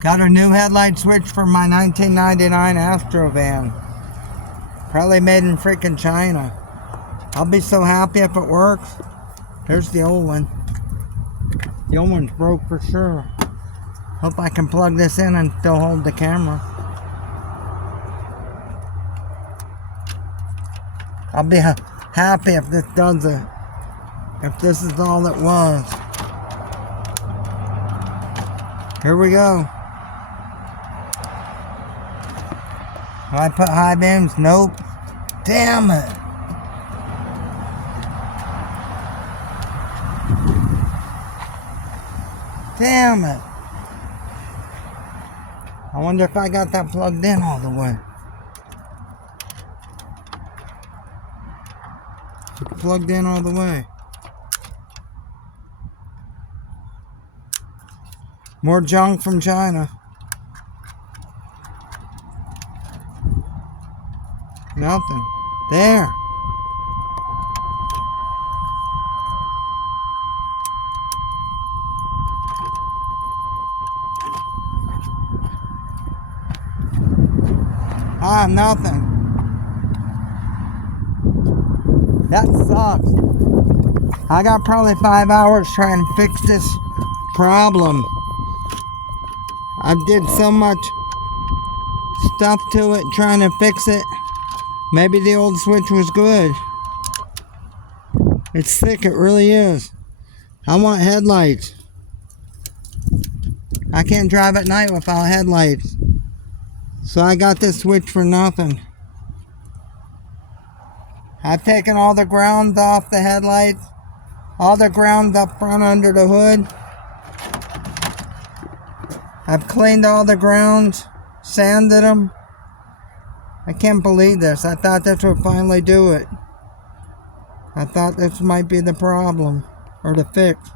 Got a new headlight switch for my 1999 Astro van. Probably made in freaking China. I'll be so happy if it works. Here's the old one. The old one's broke for sure. Hope I can plug this in and still hold the camera. I'll be happy if this does it. If this is all it was. Here we go. I put high beams? Nope. Damn it. Damn it. I wonder if I got that plugged in all the way. Plugged in all the way. More junk from China. Nothing. There. Nothing. That sucks. I got probably 5 hours trying to fix this problem. I did so much stuff to it trying to fix it. Maybe the old switch was good. It's thick, it really is. I want headlights. I can't drive at night without headlights. So I got this switch for nothing. I've taken all the ground off the headlights. All the ground up front under the hood. I've cleaned all the grounds. Sanded them. I can't believe this. I thought this would finally do it. I thought this might be the problem. Or the fix.